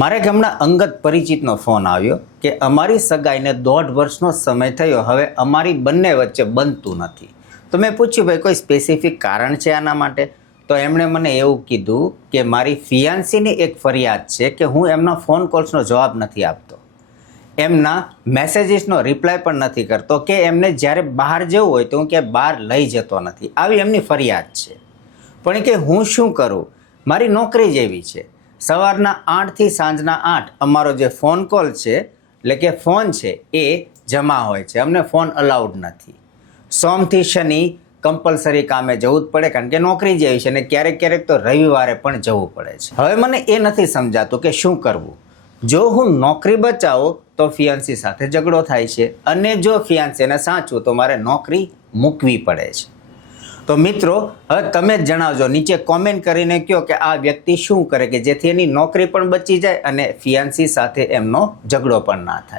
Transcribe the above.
મારે ગામના અંગત પરિચિતનો ફોન આવ્યો કે અમારી સગાઈને 1.5 વર્ષનો સમય થયો, હવે અમારી બંને વચ્ચે બનતું નથી. તો મેં પૂછ્યું, ભાઈ કોઈ સ્પેસિફિક કારણ છે આના માટે? તો એમણે મને એવું કીધું કે મારી ફિયાન્સીની એક ફરિયાદ છે કે હું એમના ફોન કોલ્સનો જવાબ નથી આપતો, એમના મેસેજીસનો રિપ્લાય પણ નથી કરતો, કે એમને જ્યારે બહાર જવું હોય તો હું ક્યાંય બહાર લઈ જતો નથી. આવી એમની ફરિયાદ છે. પણ કે હું શું કરું, મારી નોકરી જેવી છે, સવારના 8 થી સાંજના 8 અમારો જે ફોન કોલ છે એટલે કે ફોન છે એ જમા હોય છે, અમને ફોન અલાઉડ નથી. સોમથી શનિ કમ્પલસરી કામે જવું જ પડે, કારણ કે નોકરી જેવી છે, અને ક્યારેક ક્યારેક તો રવિવારે પણ જવું પડે છે. હવે મને એ નથી સમજાતું કે શું કરવું. જો હું નોકરી બચાવું તો ફિયાન્સી સાથે ઝઘડો થાય છે, અને જો ફિયાન્સીને સાચું તો મારે નોકરી મૂકવી પડે છે. તો મિત્રો, હવે તમે જ જણાવજો, નીચે કોમેન્ટ કરીને કહો કે આ વ્યક્તિ શું કરે કે જેથી એની નોકરી પણ બચી જાય અને ફિયાન્સી સાથે એમનો ઝઘડો પણ ના થાય.